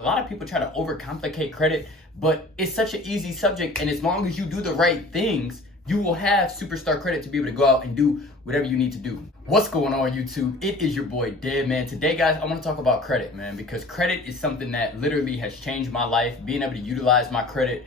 A lot of people try to overcomplicate credit, but it's such an easy subject. And as long as you do the right things, you will have superstar credit to be able to go out and do whatever you need to do. What's going on, YouTube? It is your boy, Dead Man. Today, guys, I want to talk about credit, man, because credit is something that literally has changed my life. Being able to utilize my credit,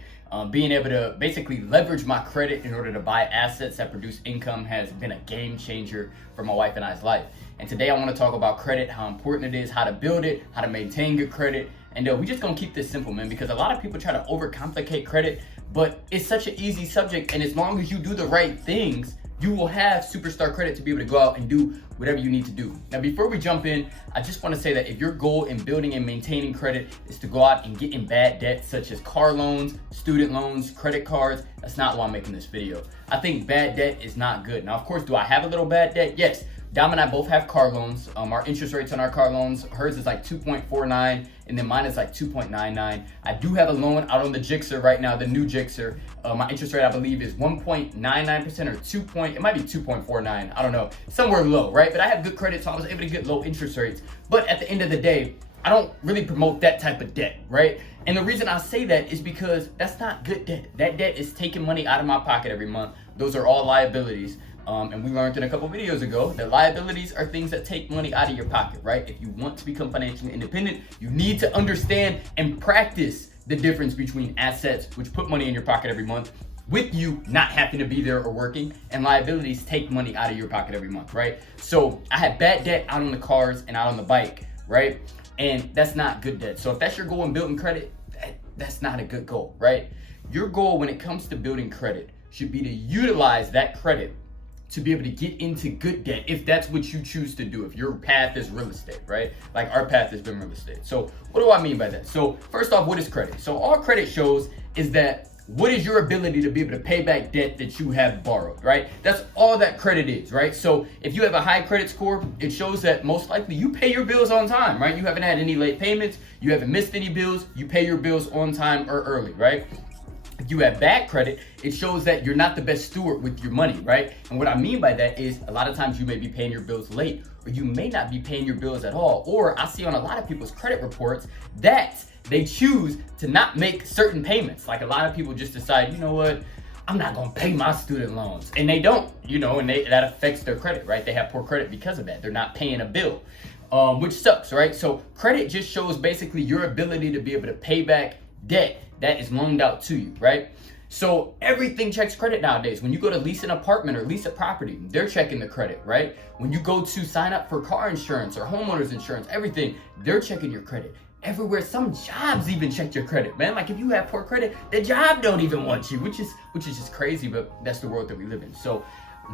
being able to basically leverage my credit in order to buy assets that produce income has been a game changer for my wife and I's life. And today I want to talk about credit, how important it is, how to build it, how to maintain good credit. And we just gonna keep this simple, man, because a lot of people try to overcomplicate credit, but it's such an easy subject. And as long as you do the right things, you will have superstar credit to be able to go out and do whatever you need to do. Now, before we jump in, I just want to say that if your goal in building and maintaining credit is to go out and get in bad debt, such as car loans, student loans, credit cards, that's not why I'm making this video. I think bad debt is not good. Now, of course, do I have a little bad debt? Yes. Dom and I both have car loans. Our interest rates on our car loans, hers is like 2.49, and then mine is like 2.99. I do have a loan out on the Gixxer right now, the new Gixxer. My interest rate, I believe, is 1.99% or it might be 2.49. I don't know, somewhere low, right? But I have good credit, so I was able to get low interest rates. But at the end of the day, I don't really promote that type of debt, right? And the reason I say that is because that's not good debt. That debt is taking money out of my pocket every month. Those are all liabilities. And we learned in a couple videos ago that liabilities are things that take money out of your pocket, right? If you want to become financially independent, you need to understand and practice the difference between assets, which put money in your pocket every month, with you not having to be there or working, and liabilities take money out of your pocket every month, right? So I had bad debt out on the cars and out on the bike, right? And that's not good debt. So if that's your goal in building credit, that's not a good goal, right? Your goal when it comes to building credit should be to utilize that credit to be able to get into good debt, if that's what you choose to do, if your path is real estate, right? Like our path has been real estate. So what do I mean by that? So first off, what is credit? So all credit shows is that what is your ability to be able to pay back debt that you have borrowed, right? That's all that credit is, right? So if you have a high credit score, it shows that most likely you pay your bills on time, right? You haven't had any late payments, you haven't missed any bills, you pay your bills on time or early, right? If you have bad credit, it shows that you're not the best steward with your money, right? And what I mean by that is a lot of times you may be paying your bills late, or you may not be paying your bills at all. Or I see on a lot of people's credit reports that they choose to not make certain payments. Like a lot of people just decide, you know what, I'm not gonna pay my student loans. And they don't, and that affects their credit, right? They have poor credit because of that. They're not paying a bill, which sucks, right? So credit just shows basically your ability to be able to pay back debt that is loaned out to you, right? So everything checks credit nowadays. When you go to lease an apartment or lease a property, they're checking the credit, right? When you go to sign up for car insurance or homeowners insurance, everything, they're checking your credit. Everywhere, some jobs even check your credit, man. Like if you have poor credit, the job don't even want you, which is just crazy, but that's the world that we live in. So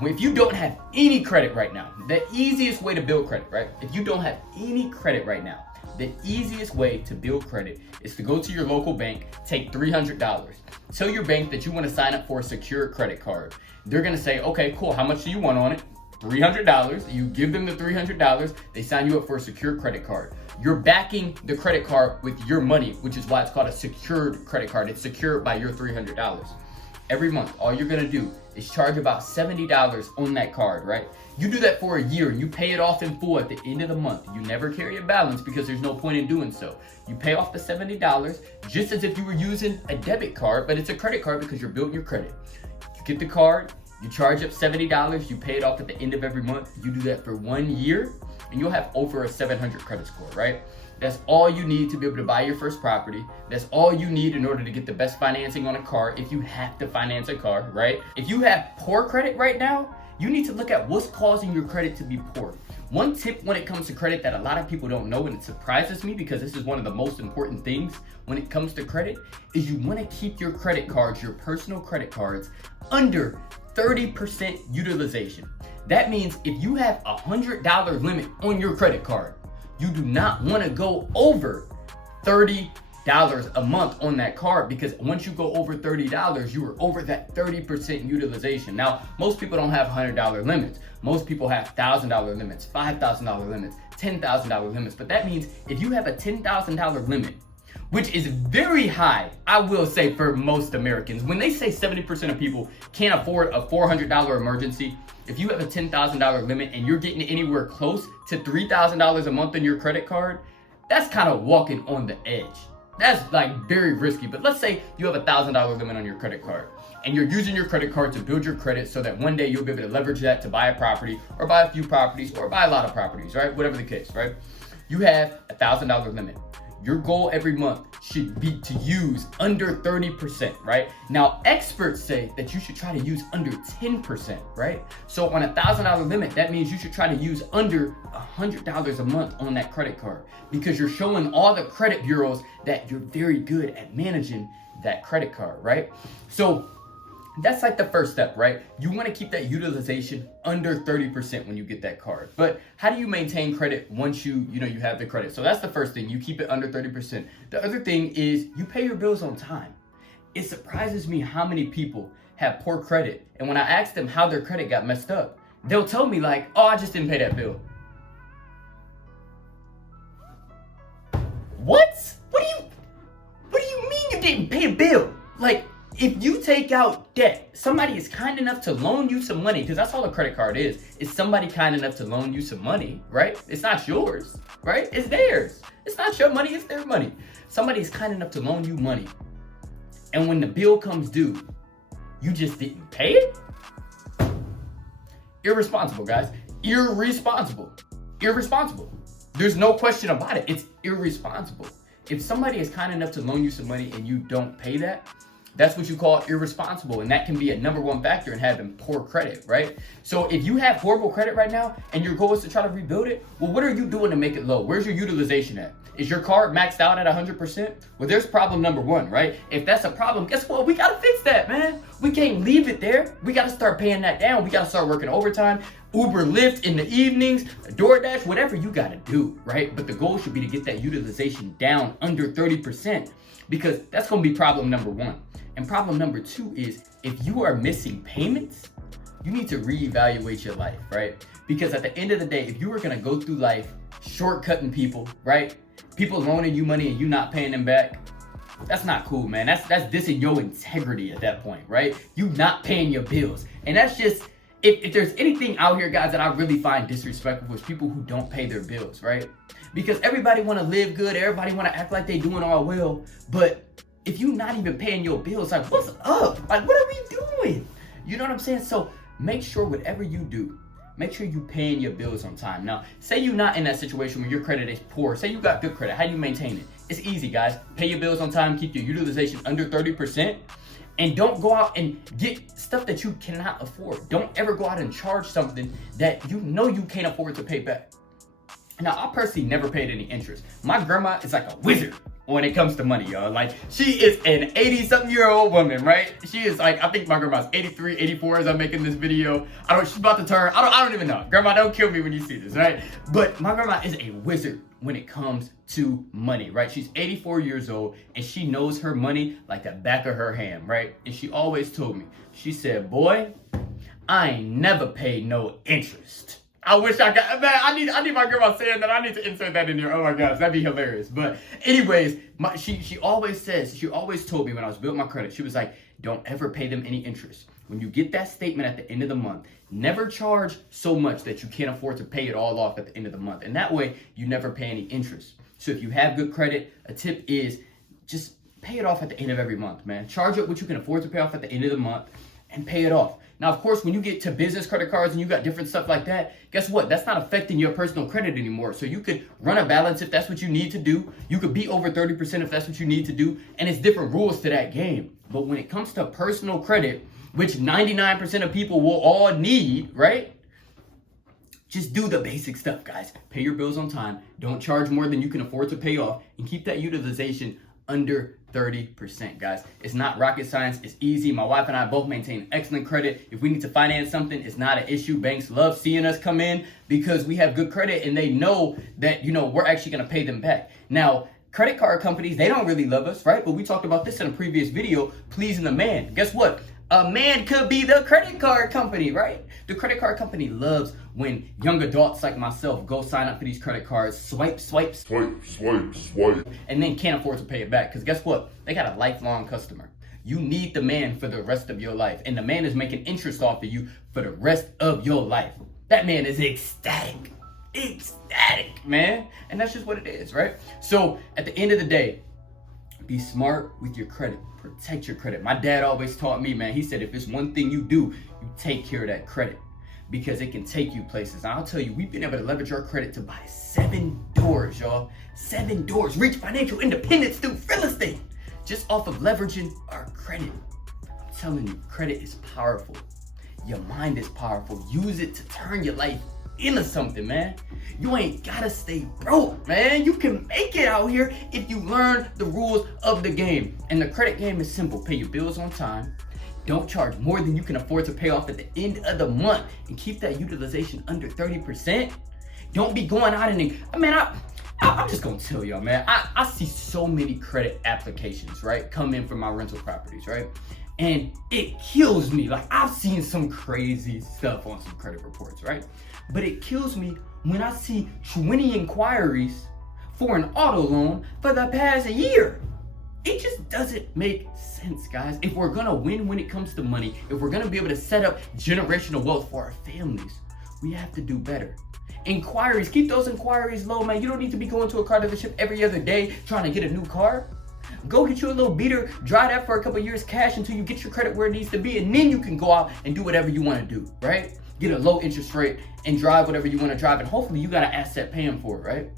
if you don't have any credit right now, the easiest way to build credit, right? If you don't have any credit right now, the easiest way to build credit is to go to your local bank, take $300. Tell your bank that you want to sign up for a secure credit card. They're going to say, okay, cool. How much do you want on it? $300. You give them the $300. They sign you up for a secure credit card. You're backing the credit card with your money, which is why it's called a secured credit card. It's secured by your $300. Every month, all you're going to do is charge about $70 on that card, right? You do that for a year and you pay it off in full at the end of the month. You never carry a balance because there's no point in doing so. You pay off the $70 just as if you were using a debit card, but it's a credit card because you're building your credit. You get the card, you charge up $70, you pay it off at the end of every month. You do that for 1 year and you'll have over a 700 credit score, right? That's all you need to be able to buy your first property. That's all you need in order to get the best financing on a car if you have to finance a car, right? If you have poor credit right now, you need to look at what's causing your credit to be poor. One tip when it comes to credit that a lot of people don't know, and it surprises me because this is one of the most important things when it comes to credit, is you want to keep your credit cards, your personal credit cards, under 30% utilization. That means if you have a $100 limit on your credit card, you do not want to go over $30 a month on that card, because once you go over $30, you are over that 30% utilization. Now, most people don't have $100 limits. Most people have $1,000 limits, $5,000 limits, $10,000 limits. But that means if you have a $10,000 limit, which is very high, I will say, for most Americans. When they say 70% of people can't afford a $400 emergency, if you have a $10,000 limit and you're getting anywhere close to $3,000 a month on your credit card, that's kind of walking on the edge. That's like very risky. But let's say you have $1,000 limit on your credit card and you're using your credit card to build your credit so that one day you'll be able to leverage that to buy a property or buy a few properties or buy a lot of properties, right? Whatever the case, right? You have $1,000 limit. Your goal every month should be to use under 30%, right? Now, experts say that you should try to use under 10%, right? So on $1,000 limit, that means you should try to use under $100 a month on that credit card because you're showing all the credit bureaus that you're very good at managing that credit card, right? So that's like the first step, right? You want to keep that utilization under 30% when you get that card. But how do you maintain credit once you have the credit? So that's the first thing. You keep it under 30%. The other thing is you pay your bills on time. It surprises me how many people have poor credit. And when I ask them how their credit got messed up, they'll tell me like, oh, I just didn't pay that bill. What? What do you mean you didn't pay a bill? Like, if you take out debt, somebody is kind enough to loan you some money, because that's all a credit card is somebody kind enough to loan you some money, right? It's not yours, right? It's theirs. It's not your money, it's their money. Somebody is kind enough to loan you money. And when the bill comes due, you just didn't pay it? Irresponsible, guys. Irresponsible. Irresponsible. There's no question about it. It's irresponsible. If somebody is kind enough to loan you some money and you don't pay that, that's what you call irresponsible, and that can be a number one factor in having poor credit, right? So if you have horrible credit right now and your goal is to try to rebuild it, well, what are you doing to make it low? Where's your utilization at? Is your card maxed out at 100%? Well, there's problem number one, right? If that's a problem, guess what? We gotta fix that, man. We can't leave it there. We gotta start paying that down. We gotta start working overtime, Uber, Lyft in the evenings, DoorDash, whatever you gotta do, right? But the goal should be to get that utilization down under 30%, because that's gonna be problem number one. And problem number two is if you are missing payments, you need to reevaluate your life, right? Because at the end of the day, if you were gonna go through life shortcutting people, right? People loaning you money and you not paying them back, that's not cool, man. That's dissing your integrity at that point, right? You not paying your bills. And that's just, if there's anything out here, guys, that I really find disrespectful is people who don't pay their bills, right? Because everybody wanna live good, everybody wanna act like they doing all well, but if you're not even paying your bills, like, what's up? Like, what are we doing? You know what I'm saying? So make sure whatever you do, make sure you paying your bills on time. Now, say you're not in that situation where your credit is poor. Say you got good credit. How do you maintain it? It's easy, guys. Pay your bills on time. Keep your utilization under 30%. And don't go out and get stuff that you cannot afford. Don't ever go out and charge something that you know you can't afford to pay back. Now, I personally never paid any interest. My grandma is like a wizard when it comes to money, y'all. Like, she is an 80-something-year-old woman, right? She is like, I think my grandma's 83, 84 as I'm making this video. She's about to turn, I don't even know. Grandma, don't kill me when you see this, right? But my grandma is a wizard when it comes to money, right? She's 84 years old and she knows her money like the back of her hand, right? And she always told me, she said, boy, I ain't never paid no interest. I wish I got, man, I need my grandma saying that. I need to insert that in there. Oh my gosh, that'd be hilarious. But anyways, she always told me when I was building my credit, she was like, don't ever pay them any interest. When you get that statement at the end of the month, never charge so much that you can't afford to pay it all off at the end of the month. And that way, you never pay any interest. So if you have good credit, a tip is just pay it off at the end of every month, man. Charge up what you can afford to pay off at the end of the month and pay it off. Now, of course, when you get to business credit cards and you got different stuff like that, guess what? That's not affecting your personal credit anymore. So you could run a balance if that's what you need to do. You could be over 30% if that's what you need to do. And it's different rules to that game. But when it comes to personal credit, which 99% of people will all need, right? Just do the basic stuff, guys. Pay your bills on time. Don't charge more than you can afford to pay off. And keep that utilization under 30%, guys. It's not rocket science. It's easy. My wife and I both maintain excellent credit. If we need to finance something, it's not an issue. Banks love seeing us come in because we have good credit and they know that, we're actually going to pay them back. Now, credit card companies, they don't really love us, right? But we talked about this in a previous video, pleasing the man. Guess what? A man could be the credit card company, right? The credit card company loves when young adults like myself go sign up for these credit cards, swipe, and then can't afford to pay it back. Because guess what? They got a lifelong customer. You need the man for the rest of your life. And the man is making interest off of you for the rest of your life. That man is ecstatic. Ecstatic, man. And that's just what it is, right? So at the end of the day, Be smart with your credit. Protect your credit. My dad always taught me, man, he said, if it's one thing you do, you take care of that credit because it can take you places. And I'll tell you, we've been able to leverage our credit to buy 7 doors, y'all. 7 doors. Reach financial independence through real estate just off of leveraging our credit. I'm telling you, credit is powerful. Your mind is powerful. Use it to turn your life into something, man. You ain't gotta stay broke, man. You can make it out here if you learn the rules of the game. And the credit game is simple. Pay your bills on time. Don't charge more than you can afford to pay off at the end of the month, and keep that utilization under 30%. Don't be going out and, I'm just gonna tell y'all, man, I see so many credit applications, right, come in from my rental properties, right? And it kills me. Like, I've seen some crazy stuff on some credit reports, right? But it kills me when I see 20 inquiries for an auto loan for the past year. It just doesn't make sense, guys. If we're gonna win when it comes to money, if we're gonna be able to set up generational wealth for our families, we have to do better. Inquiries, keep those inquiries low, man. You don't need to be going to a car dealership every other day trying to get a new car. Go get you a little beater, drive that for a couple years cash until you get your credit where it needs to be, and then you can go out and do whatever you want to do, right? Get a low interest rate and drive whatever you want to drive, and hopefully you got an asset paying for it, right?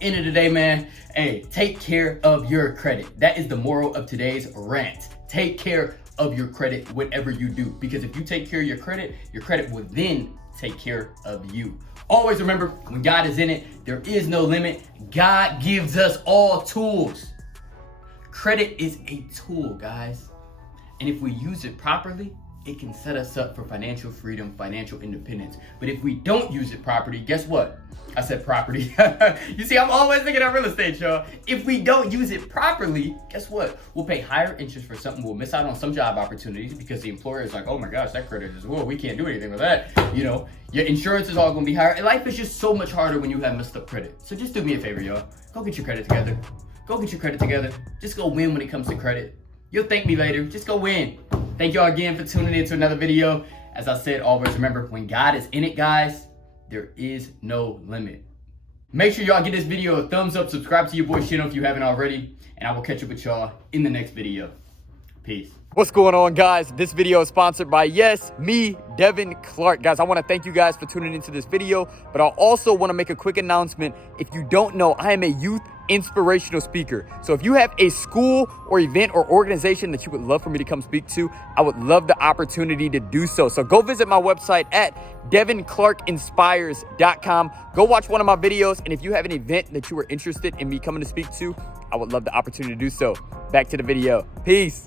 End of the day, man, hey, take care of your credit. That is the moral of today's rant. Take care of your credit, whatever you do, because if you take care of your credit will then take care of you. Always remember, when God is in it, there is no limit. God gives us all tools. Credit is a tool, guys. And if we use it properly, it can set us up for financial freedom, financial independence. But if we don't use it properly, guess what? I said property. You see, I'm always thinking of real estate, y'all. If we don't use it properly, guess what? We'll pay higher interest for something. We'll miss out on some job opportunities because the employer is like, oh my gosh, that credit is, well, we can't do anything with that. You know, your insurance is all gonna be higher. And life is just so much harder when you have messed up credit. So just do me a favor, y'all. Go get your credit together. Go get your credit together. Just go win when it comes to credit. You'll thank me later. Just go win. Thank y'all again for tuning in to another video. As I said, always remember, when God is in it, guys, there is no limit. Make sure y'all give this video a thumbs up. Subscribe to your boy's channel if you haven't already. And I will catch up with y'all in the next video. Peace. What's going on, guys? This video is sponsored by, yes, me, Devin Clark. Guys, I want to thank you guys for tuning into this video, but I also want to make a quick announcement. If you don't know, I am a youth inspirational speaker. So if you have a school or event or organization that you would love for me to come speak to, I would love the opportunity to do so. So go visit my website at devinclarkinspires.com. Go watch one of my videos. And if you have an event that you are interested in me coming to speak to, I would love the opportunity to do so. Back to the video. Peace.